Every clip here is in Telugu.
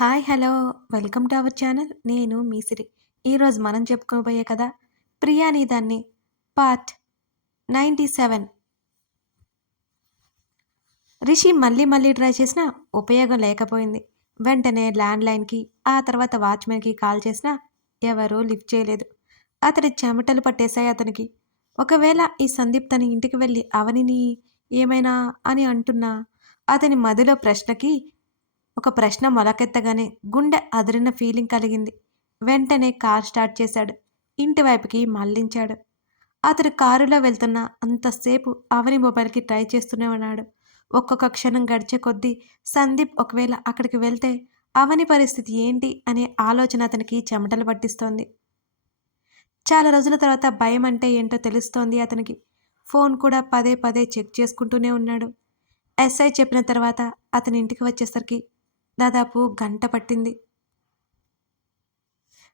Hi hello. Welcome to our channel. నేను మీసిరి ఈరోజు మనం చెప్పుకోబోయే కదా ప్రియాని దాన్ని పార్ట్ నైంటీ సెవెన్. రిషి మళ్ళీ మళ్ళీ ట్రై చేసినా ఉపయోగం లేకపోయింది. వెంటనే ల్యాండ్లైన్కి ఆ తర్వాత వాచ్మెన్కి కాల్ చేసినా ఎవరూ లిఫ్ట్ చేయలేదు. అతడి చెమటలు పట్టేశాయి అతనికి. ఒకవేళ ఈ సందీప్ తన ఇంటికి వెళ్ళి అవనిని ఏమైనా అని అంటున్నా అతని మదిలో ప్రశ్నకి ఒక ప్రశ్న మొలకెత్తగానే గుండె అదిరిన ఫీలింగ్ కలిగింది. వెంటనే కార్ స్టార్ట్ చేశాడు. ఇంటి వైపుకి మళ్ళించాడు అతడు కారులో వెళ్తున్న అంతసేపు అవని మొబైల్కి ట్రై చేస్తూనే ఉన్నాడు. ఒక్కొక్క క్షణం గడిచే కొద్దీ సందీప్ ఒకవేళ అక్కడికి వెళ్తే అవని పరిస్థితి ఏంటి అనే ఆలోచన అతనికి చెమటలు పట్టిస్తోంది. చాలా రోజుల తర్వాత భయం అంటే ఏంటో తెలుస్తోంది అతనికి. ఫోన్ కూడా పదే పదే చెక్ చేసుకుంటూనే ఉన్నాడు. ఎస్ఐ చెప్పిన తర్వాత అతని ఇంటికి వచ్చేసరికి దాదాపు గంట పట్టింది.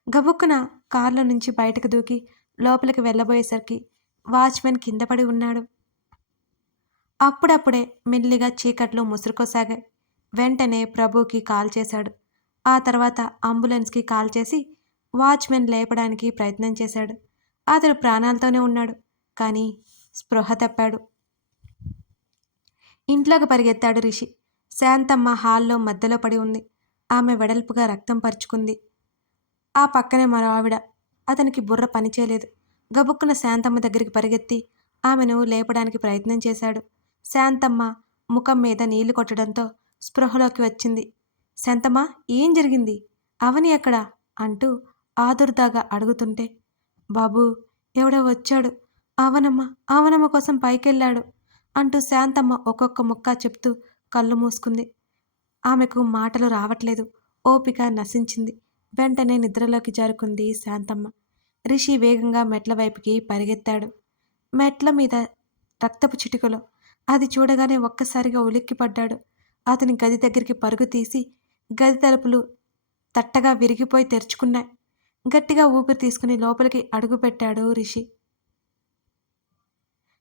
గబుక్కున కారులో నుంచి బయటకు దూకి లోపలికి వెళ్ళబోయేసరికి వాచ్మెన్ కింద పడి ఉన్నాడు. అప్పుడప్పుడే మెల్లిగా చీకట్లు ముసురుకోసాగాయి వెంటనే ప్రభుకి కాల్ చేశాడు. ఆ తర్వాత అంబులెన్స్కి కాల్ చేసి వాచ్మెన్ లేపడానికి ప్రయత్నం చేశాడు. అతడు ప్రాణాలతోనే ఉన్నాడు కానీ స్పృహ తప్పాడు. ఇంట్లోకి పరిగెత్తాడు రిషి. శాంతమ్మ హాల్లో మధ్యలో పడి ఉంది. ఆమె వెడల్పుగా రక్తం పరుచుకుంది. ఆ పక్కనే మరో ఆవిడ. అతనికి బుర్ర పనిచేయలేదు. గబుక్కున శాంతమ్మ దగ్గరికి పరిగెత్తి ఆమెను లేపడానికి ప్రయత్నం చేశాడు. శాంతమ్మ ముఖం మీద నీళ్ళు కొట్టడంతో స్పృహలోకి వచ్చింది. శాంతమ్మ ఏం జరిగింది? అవని ఎక్కడా? అంటూ ఆదుర్దాగా అడుగుతుంటే బాబూ ఎవడో వచ్చాడు. అవనమ్మ అవనమ్మ కోసం పైకెళ్ళాడు అంటూ శాంతమ్మ ఒక్కొక్క ముక్క చెప్తూ కళ్ళు మూసుకుంది. ఆమెకు మాటలు రావట్లేదు. ఓపిక నశించింది. వెంటనే నిద్రలోకి జారుకుంది శాంతమ్మ. రిషి వేగంగా మెట్ల వైపుకి పరిగెత్తాడు. మెట్ల మీద రక్తపు చిటికలో. అది చూడగానే ఒక్కసారిగా ఉలిక్కిపడ్డాడు. అతని గది దగ్గరికి పరుగు తీసి గది తలుపులు తట్టగా విరిగిపోయి తెరుచుకున్నాయి. గట్టిగా ఊపిరి తీసుకుని లోపలికి అడుగుపెట్టాడు రిషి.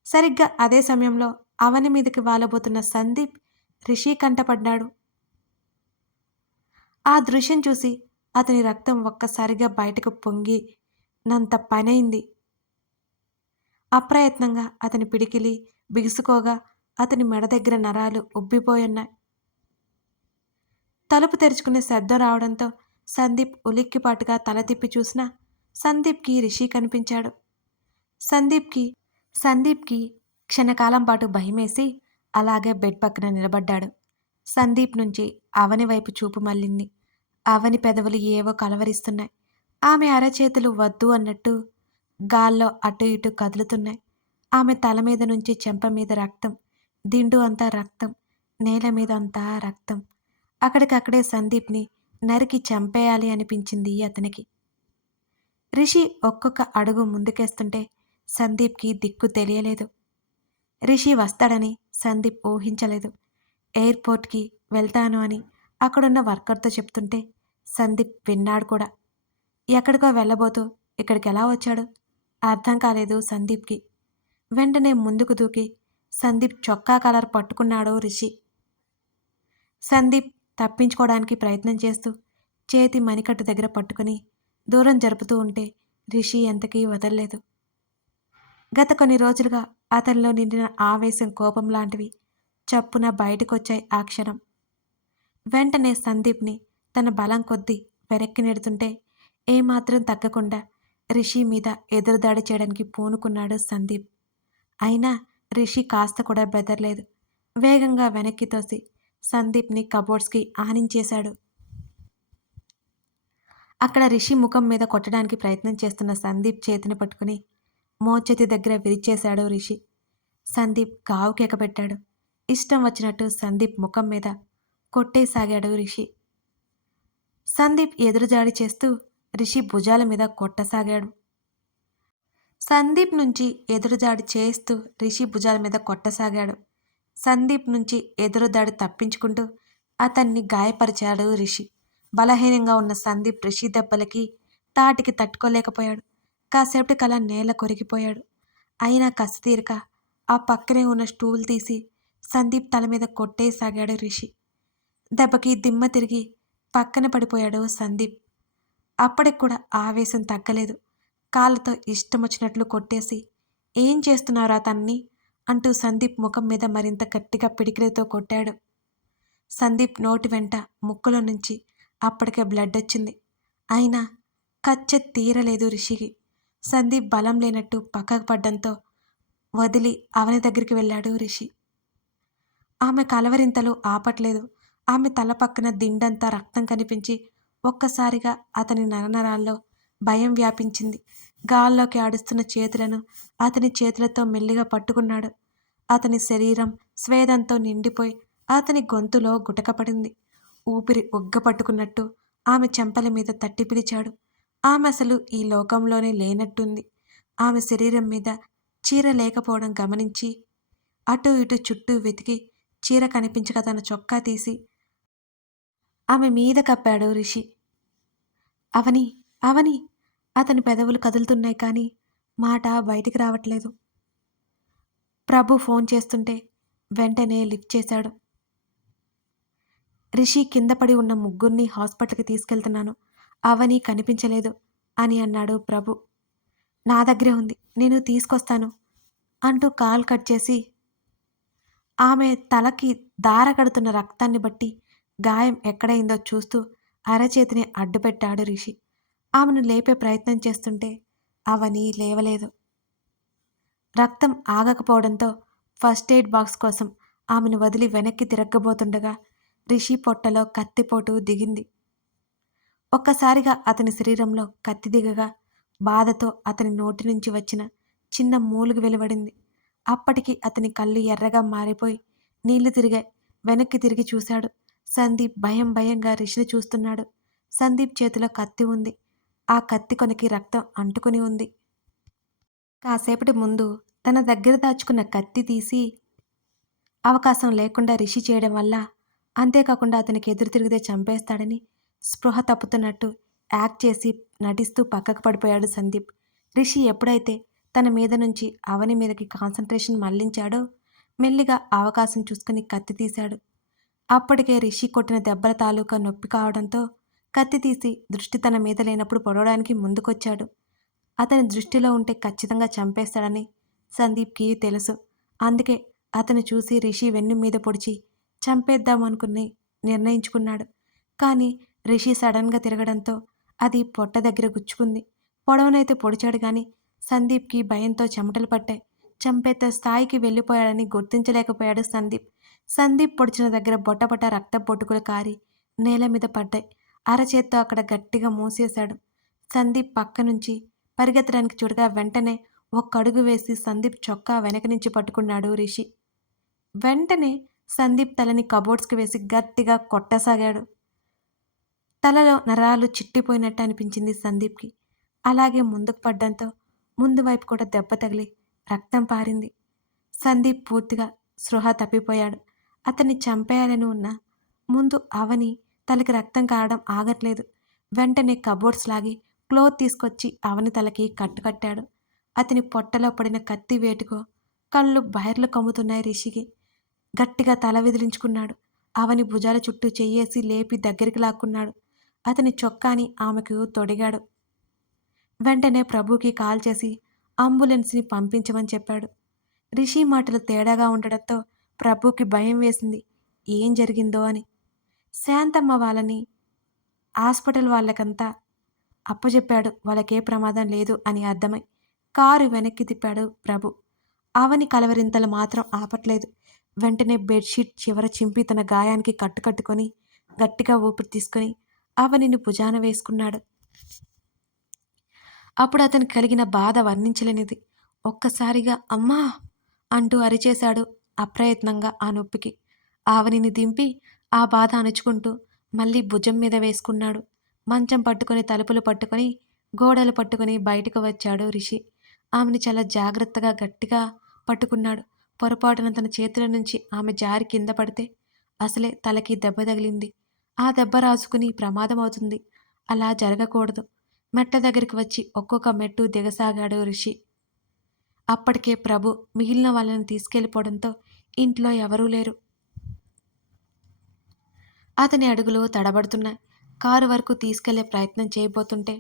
సరిగ్గా అదే సమయంలో అవని మీదకి వాలబోతున్న సందీప్ రిషి కంటపడ్డాడు. ఆ దృశ్యం చూసి అతని రక్తం ఒక్కసారిగా బయటకు పొంగి నంత పనైంది. అప్రయత్నంగా అతని పిడికిలి బిగుసుకోగా అతని మెడ దగ్గర నరాలు ఉబ్బిపోయున్నాయి. తలుపు తెరుచుకునే శబ్దం రావడంతో సందీప్ ఉలిక్కిపాటుగా తల తిప్పి చూసినా సందీప్కి రిషి కనిపించాడు. సందీప్కి సందీప్కి క్షణకాలం పాటు భయమేసి అలాగే బెడ్ పక్కన నిలబడ్డాడు. సందీప్ నుంచి అవని వైపు చూపు మళ్ళింది. అవని పెదవులు ఏవో కలవరిస్తున్నాయి. ఆమె అరచేతులు వద్దు అన్నట్టు గాల్లో అటు ఇటు కదులుతున్నాయి. ఆమె తల మీద నుంచి చెంప మీద రక్తం. దిండు అంతా రక్తం. నేల మీద అంతా రక్తం. అక్కడికక్కడే సందీప్ని నరికి చంపేయాలి అనిపించింది అతనికి. రిషి ఒక్కొక్క అడుగు ముందుకేస్తుంటే సందీప్కి దిక్కు తెలియలేదు. రిషి వస్తాడని సందీప్ ఊహించలేదు. ఎయిర్పోర్ట్కి వెళ్తాను అని అక్కడున్న వర్కర్తో చెప్తుంటే సందీప్ విన్నాడు కూడా. ఎక్కడికో వెళ్ళబోతూ ఇక్కడికి ఎలా వచ్చాడు? అర్థం కాలేదు సందీప్కి. వెంటనే ముందుకు దూకి సందీప్ చొక్కా కలర్ పట్టుకున్నాడు రిషి. సందీప్ తప్పించుకోవడానికి ప్రయత్నం చేస్తూ చేతి మణికట్టు దగ్గర పట్టుకుని దూరం జరుపుతూ ఉంటే రిషి ఎంతకీ వదలలేదు. గత కొన్ని రోజులుగా అతనిలో నిండిన ఆవేశం కోపం లాంటివి చప్పున బయటకొచ్చాయి ఆ క్షణం. వెంటనే సందీప్ని తన బలం కొద్దీ వెనక్కి నెడుతుంటే ఏమాత్రం తగ్గకుండా రిషి మీద ఎదురుదాడి చేయడానికి పూనుకున్నాడు సందీప్. అయినా రిషి కాస్త కూడా బెదరలేదు. వేగంగా వెనక్కి తోసి సందీప్ని కబోర్డ్స్కి ఆనించేశాడు. అక్కడ రిషి ముఖం మీద కొట్టడానికి ప్రయత్నం చేస్తున్న సందీప్ చేతిని పట్టుకుని మోచేతి దగ్గర విరిచేశాడు రిషి. సందీప్ గావు కేకబెట్టాడు ఇష్టం వచ్చినట్టు సందీప్ ముఖం మీద కొట్టేసాగాడు రిషి. సందీప్ ఎదురుజాడి చేస్తూ రిషి భుజాల మీద కొట్టసాగాడు. సందీప్ నుంచి ఎదురుదాడి చేస్తూ రిషి భుజాల మీద కొట్టసాగాడు. సందీప్ నుంచి ఎదురుదాడి తప్పించుకుంటూ అతన్ని గాయపరిచాడు రిషి. బలహీనంగా ఉన్న సందీప్ రిషి దెబ్బలకి తాటికి తట్టుకోలేకపోయాడు. కాసేపటికలా నేల కొరిగిపోయాడు. అయినా కసి తీరక ఆ పక్కనే ఉన్న స్టూల్ తీసి సందీప్ తల మీద కొట్టేసాగాడు రిషి. దెబ్బకి దిమ్మ తిరిగి పక్కన పడిపోయాడు సందీప్. అప్పటికి కూడా ఆవేశం తగ్గలేదు. కాళ్ళతో ఇష్టం వచ్చినట్లు కొట్టేసి ఏం చేస్తున్నారా తన్ని? అంటూ సందీప్ ముఖం మీద మరింత గట్టిగా పిడికిలతో కొట్టాడు. సందీప్ నోటి వెంట ముక్కులో నుంచి అప్పటికే బ్లడ్ వచ్చింది. అయినా కచ్చ తీరలేదు రిషికి. సందీప్ బలం లేనట్టు పక్కకు పడ్డంతో వదిలి అవని దగ్గరికి వెళ్ళాడు రిషి. ఆమె కలవరింతలు ఆపట్లేదు. ఆమె తల పక్కన దిండంతా రక్తం కనిపించి ఒక్కసారిగా అతని నరనరాల్లో భయం వ్యాపించింది. గాల్లోకి ఆడుస్తున్న చేతులను అతని చేతులతో మెల్లిగా పట్టుకున్నాడు. అతని శరీరం స్వేదంతో నిండిపోయి అతని గొంతులో గుటకపడింది. ఊపిరి ఉగ్గపట్టుకున్నట్టు ఆమె చెంపల మీద తట్టి పిలిచాడు. ఆమె అసలు ఈ లోకంలోనే లేనట్టుంది. ఆమె శరీరం మీద చీర లేకపోవడం గమనించి అటు ఇటు చుట్టూ వెతికి చీర కనిపించక తన చొక్కా తీసి ఆమె మీద కప్పాడు రిషి. అవని అవని అతని పెదవులు కదులుతున్నాయి కానీ మాట బయటికి రావట్లేదు. ప్రభు ఫోన్ చేస్తుంటే వెంటనే లిఫ్ట్ చేశాడు. రిషి కింద పడి ఉన్న ముగ్గురిని హాస్పిటల్కి తీసుకెళ్తున్నాను. అవని కనిపించలేదు అని అన్నాడు ప్రభు. నా దగ్గరే ఉంది నేను తీసుకొస్తాను అంటూ కాల్ కట్ చేసి ఆమె తలకి దార కడుతున్న రక్తాన్ని బట్టి గాయం ఎక్కడైందో చూస్తూ అరచేతిని అడ్డుపెట్టాడు రిషి. ఆమెను లేపే ప్రయత్నం చేస్తుంటే అవని లేవలేదు. రక్తం ఆగకపోవడంతో ఫస్ట్ ఎయిడ్ బాక్స్ కోసం ఆమెను వదిలి వెనక్కి తిరగబోతుండగా రిషి పొట్టలో కత్తిపోటు దిగింది. ఒక్కసారిగా అతని శరీరంలో కత్తి దిగగా బాధతో అతని నోటి నుంచి వచ్చిన చిన్న మూలుగు వెలువడింది. అప్పటికి అతని కళ్ళు ఎర్రగా మారిపోయి నీళ్ళు తిరిగాయి. వెనక్కి తిరిగి చూశాడు. సందీప్ భయం భయంగా రిషిని చూస్తున్నాడు. సందీప్ చేతిలో కత్తి ఉంది. ఆ కత్తి కొనకి రక్తం అంటుకుని ఉంది. కాసేపటి ముందు తన దగ్గర దాచుకున్న కత్తి తీసి అవకాశం లేకుండా రిషి చేయడం వల్ల అంతేకాకుండా అతనికి ఎదురు తిరిగితే చంపేస్తాడని స్పృహ తప్పుతున్నట్టు యాక్ట్ చేసి నటిస్తూ పక్కకు పడిపోయాడు సందీప్. రిషి ఎప్పుడైతే తన మీద నుంచి అవని మీదకి కాన్సన్ట్రేషన్ మళ్ళించాడో మెల్లిగా అవకాశం చూసుకుని కత్తి తీశాడు. అప్పటికే రిషి కొట్టిన దెబ్బల తాలూకా నొప్పి కావడంతో కత్తి తీసి దృష్టి తన మీద లేనప్పుడు పొడవడానికి ముందుకొచ్చాడు. అతని దృష్టిలో ఉంటే ఖచ్చితంగా చంపేస్తాడని సందీప్కి తెలుసు. అందుకే అతను చూసి రిషి వెన్ను మీద పొడిచి చంపేద్దామనుకుని నిర్ణయించుకున్నాడు. కానీ రిషి సడన్గా తిరగడంతో అది పొట్ట దగ్గర గుచ్చుకుంది. పొడవనైతే పొడిచాడు కానీ సందీప్కి భయంతో చెమటలు పట్టాయి. చంపేత స్థాయికి వెళ్ళిపోయాడని గుర్తించలేకపోయాడు సందీప్. సందీప్ పొడిచిన దగ్గర బొట్టబొట్ట రక్త పొట్టుకులు కారి నేల మీద పడ్డాయి. అరచేత్తో అక్కడ గట్టిగా మూసేశాడు. సందీప్ పక్క నుంచి పరిగెత్తడానికి చూడగా వెంటనే ఒక్క అడుగు వేసి సందీప్ చొక్కా వెనక నుంచి పట్టుకున్నాడు రిషి. వెంటనే సందీప్ తలని కబోర్డ్స్కి వేసి గట్టిగా కొట్టసాగాడు. తలలో నరాలు చిట్టిపోయినట్టు అనిపించింది సందీప్కి. అలాగే ముందుకు పడ్డంతో ముందు వైపు కూడా దెబ్బ తగిలి రక్తం పారింది. సందీప్ పూర్తిగా స్పృహ తప్పిపోయాడు. అతన్ని చంపేయాలని ఉన్న ముందు అవని తలకి రక్తం కారడం ఆగట్లేదు. వెంటనే కబోర్డ్స్ లాగి క్లోత్ తీసుకొచ్చి అవని తలకి కట్టుకట్టాడు. అతని పొట్టలో పడిన కత్తి వేటుకో కళ్ళు బయర్లు కమ్ముతున్నాయి రిషికి. గట్టిగా తల విదిలించుకున్నాడు. అవని భుజాల చుట్టూ చెయ్యేసి లేపి దగ్గరికి లాక్కున్నాడు. అతని చొక్కాని ఆమెకు తొడిగాడు. వెంటనే ప్రభుకి కాల్ చేసి అంబులెన్స్ని పంపించమని చెప్పాడు. రిషి మాటలు తేడాగా ఉండడంతో ప్రభుకి భయం వేసింది. ఏం జరిగిందో అని. శాంతమ్మ వాళ్ళని హాస్పిటల్ వాళ్ళకంతా అప్పచెప్పాడు వాళ్ళకే ప్రమాదం లేదు అని అర్థమై కారు వెనక్కి తిప్పాడు ప్రభు. అవని కలవరింతలు మాత్రం ఆపట్లేదు. వెంటనే బెడ్షీట్ చివర చింపి తన గాయానికి కట్టుకట్టుకొని గట్టిగా ఊపిరి తీసుకొని అవనిని భుజాన వేసుకున్నాడు. అప్పుడు అతను కలిగిన బాధ వర్ణించలేనిది. ఒక్కసారిగా అమ్మా! అంటూ అరిచేశాడు అప్రయత్నంగా ఆ నొప్పికి. ఆవనిని దింపి ఆ బాధ అణుచుకుంటూ మళ్ళీ భుజం మీద వేసుకున్నాడు. మంచం పట్టుకొని తలుపులు పట్టుకొని గోడలు పట్టుకొని బయటకు వచ్చాడు రిషి. ఆమెని చాలా జాగ్రత్తగా గట్టిగా పట్టుకున్నాడు. పొరపాటున తన చేతుల నుంచి ఆమె జారి కింద పడితే అసలే తలకి దెబ్బ తగిలింది. ఆ దెబ్బ రాసుకుని ప్రమాదం అవుతుంది అలా జరగకూడదు. మెట్ట దగ్గరికి వచ్చి ఒక్కొక్క మెట్టు దిగసాగాడు ఋషి అప్పటికే ప్రభు మిగిలిన వాళ్ళని తీసుకెళ్ళిపోవడంతో ఇంట్లో ఎవరూ లేరు. అతని అడుగులు తడబడుతున్నాయి కారు వరకు తీసుకెళ్ళే ప్రయత్నం చేయబోతుంటే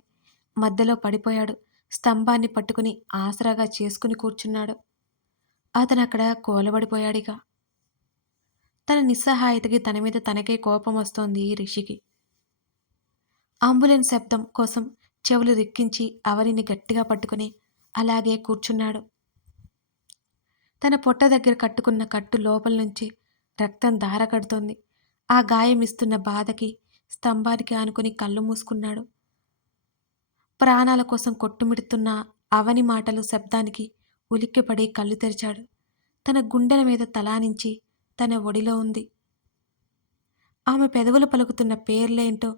మధ్యలో పడిపోయాడు. స్తంభాన్ని పట్టుకుని ఆసరాగా చేసుకుని కూర్చున్నాడు. అతను అక్కడ కూలబడిపోయాడిగా తన నిస్సహాయతకి తన మీద తనకే కోపం వస్తోంది రిషికి. అంబులెన్స్ శబ్దం కోసం చెవులు రిక్కించి అవనిని గట్టిగా పట్టుకుని అలాగే కూర్చున్నాడు. తన పొట్ట దగ్గర కట్టుకున్న కట్టు లోపల నుంచి రక్తం దార కడుతోంది. ఆ గాయం ఇస్తున్న బాధకి స్తంభానికి ఆనుకుని కళ్ళు మూసుకున్నాడు. ప్రాణాల కోసం కొట్టుమిడుతున్న అవని మాటలు శబ్దానికి ఉలిక్కిపడి కళ్ళు తెరిచాడు. తన గుండెల మీద తలానించి తన ఒడిలో ఉంది. ఆమె పెదవులు పలుకుతున్న పేర్లేంటో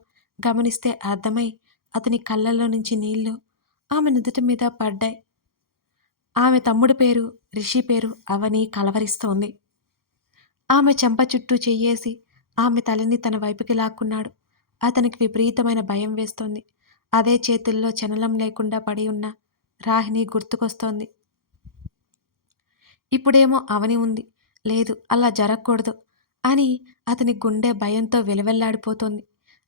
గమనిస్తే అర్థమై అతని కళ్ళల్లో నుంచి నీళ్ళు ఆమె నుదుటి మీద పడ్డాయి. ఆమె తమ్ముడి పేరు రిషి పేరు అవని కలవరిస్తోంది. ఆమె చెంప చుట్టూ చెయ్యేసి ఆమె తలని తన వైపుకి లాక్కున్నాడు. అతనికి విపరీతమైన భయం వేస్తోంది. అదే చేతుల్లో చనలం లేకుండా పడి ఉన్న రాహిని గుర్తుకొస్తోంది. ఇప్పుడేమో అవని ఉంది. లేదు అలా జరగకూడదు అని అతని గుండె భయంతో విలవెల్లాడిపోతోంది.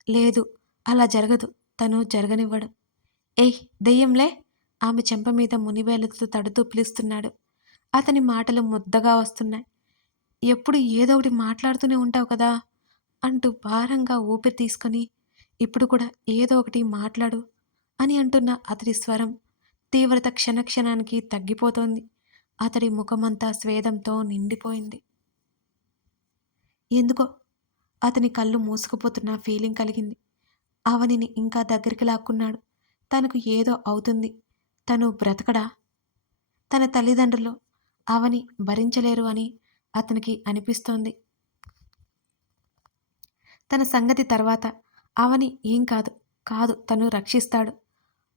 లేదు అలా జరగదు తను జరగనివ్వడు. ఏయ్ దెయ్యంలే! ఆమె చెంప మీద మునివేలతో తడుతూ పిలుస్తున్నాడు. అతని మాటలు ముద్దగా వస్తున్నాయి. ఎప్పుడు ఏదో ఒకటి మాట్లాడుతూనే ఉంటావు కదా! అంటూ భారంగా ఊపిరి తీసుకొని ఇప్పుడు కూడా ఏదో ఒకటి మాట్లాడు అని అంటున్న అతడి స్వరం తీవ్రత క్షణక్షణానికి తగ్గిపోతోంది. అతడి ముఖమంతా స్వేదంతో నిండిపోయింది. ఎందుకో? అతని కళ్ళు మూసుకుపోతున్న ఫీలింగ్ కలిగింది. అవనిని ఇంకా దగ్గరికి లాక్కున్నాడు. తనకు ఏదో అవుతుంది. తను బ్రతకడా? తన తల్లిదండ్రులు అవని భరించలేరు అని అతనికి అనిపిస్తోంది. తన సంగతి తర్వాత అవని ఏం కాదు కాదు తను రక్షిస్తాడు.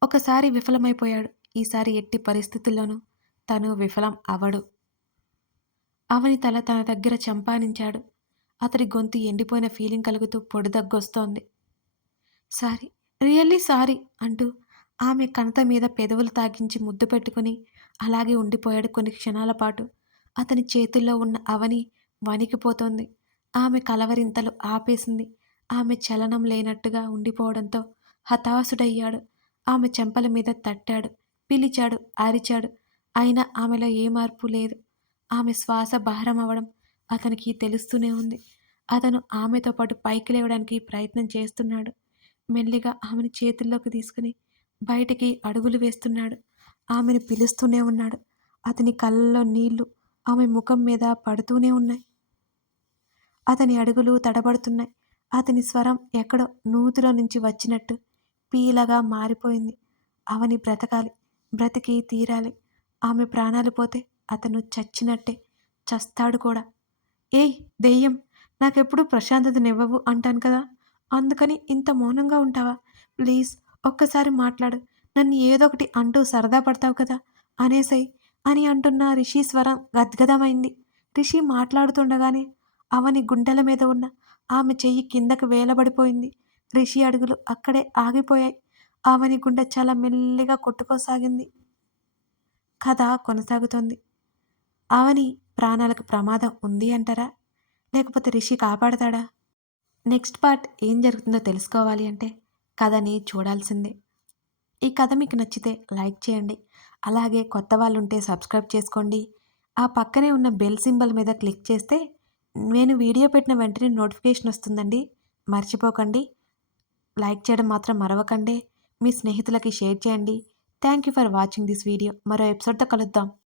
ఒకసారి విఫలమైపోయాడు. ఈసారి ఎట్టి పరిస్థితుల్లోనూ తను విఫలం అవడు. అవని తల తన దగ్గర చంపానించాడు. అతడి గొంతు ఎండిపోయిన ఫీలింగ్ కలుగుతూ పొడిదగ్గొస్తోంది. సారీ రియల్లీ సారీ అంటూ ఆమె కణత మీద పెదవులు తాగించి ముద్దు పెట్టుకుని అలాగే ఉండిపోయాడు కొన్ని క్షణాల పాటు. అతని చేతుల్లో ఉన్న అవని వణికిపోతోంది. ఆమె కలవరింతలు ఆపేసింది. ఆమె చలనం లేనట్టుగా ఉండిపోవడంతో హతాశుడయ్యాడు. ఆమె చెంపల మీద తట్టాడు. పిలిచాడు అరిచాడు. అయినా ఆమెలో ఏ మార్పు లేదు. ఆమె శ్వాస భారం అవ్వడం అతనికి తెలుస్తూనే ఉంది. అతను ఆమెతో పాటు పైకి లేవడానికి ప్రయత్నం చేస్తున్నాడు. మెల్లిగా ఆమెను చేతుల్లోకి తీసుకుని బయటికి అడుగులు వేస్తున్నాడు. ఆమెను పిలుస్తూనే ఉన్నాడు. అతని కళ్ళల్లో నీళ్ళు ఆమె ముఖం మీద పడుతూనే ఉన్నాయి. అతని అడుగులు తడబడుతున్నాయి. అతని స్వరం ఎక్కడో నూతిలో నుంచి వచ్చినట్టు పీలగా మారిపోయింది. అవని బ్రతకాలి. బ్రతికి తీరాలి. ఆమె ప్రాణాలు పోతే అతను చచ్చినట్టే చస్తాడు కూడా. ఏయ్ దెయ్యం నాకెప్పుడు ప్రశాంతతనివ్వవు అంటాను కదా. అందుకని ఇంత మౌనంగా ఉంటావా? ప్లీజ్ ఒక్కసారి మాట్లాడు. నన్ను ఏదో ఒకటి అంటూ సరదా పడతావు కదా. అనేసై అని అంటున్న రిషి స్వరం గద్గదమైంది. రిషి మాట్లాడుతుండగానే అవని గుండెల మీద ఉన్న ఆమె చెయ్యి కిందకు వేలబడిపోయింది. రిషి అడుగులు అక్కడే ఆగిపోయాయి. ఆవని గుండె చాలా మెల్లిగా కొట్టుకోసాగింది. కథ కొనసాగుతోంది. అవని ప్రాణాలకు ప్రమాదం ఉంది అంటారా? లేకపోతే రిషి కాపాడతాడా? నెక్స్ట్ పార్ట్ ఏం జరుగుతుందో తెలుసుకోవాలి అంటే కథని చూడాల్సిందే. ఈ కథ మీకు నచ్చితే లైక్ చేయండి. అలాగే కొత్త వాళ్ళు ఉంటే సబ్స్క్రైబ్ చేసుకోండి. ఆ పక్కనే ఉన్న బెల్ సింబల్ మీద క్లిక్ చేస్తే నేను వీడియో పెట్టిన వెంటనే నోటిఫికేషన్ వస్తుందండి. మర్చిపోకండి. లైక్ చేయడం మాత్రం మరవకండి. మీ స్నేహితులకి షేర్ చేయండి. Thank you for watching this video మరో ఎపిసోడ్తో కలుద్దాం.